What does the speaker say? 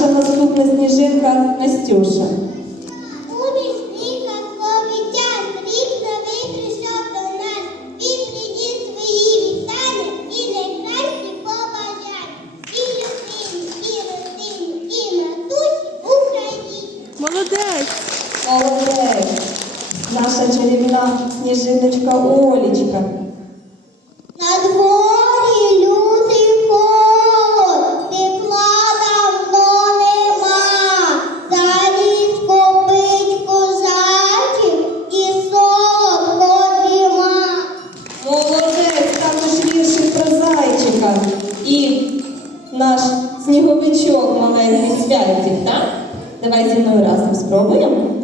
наша наступна сніжинка Настюша. Наша чарівна сніжиночка Олічка. наш сніговичок маленький святик, так? Давай зі мною разом спробуємо.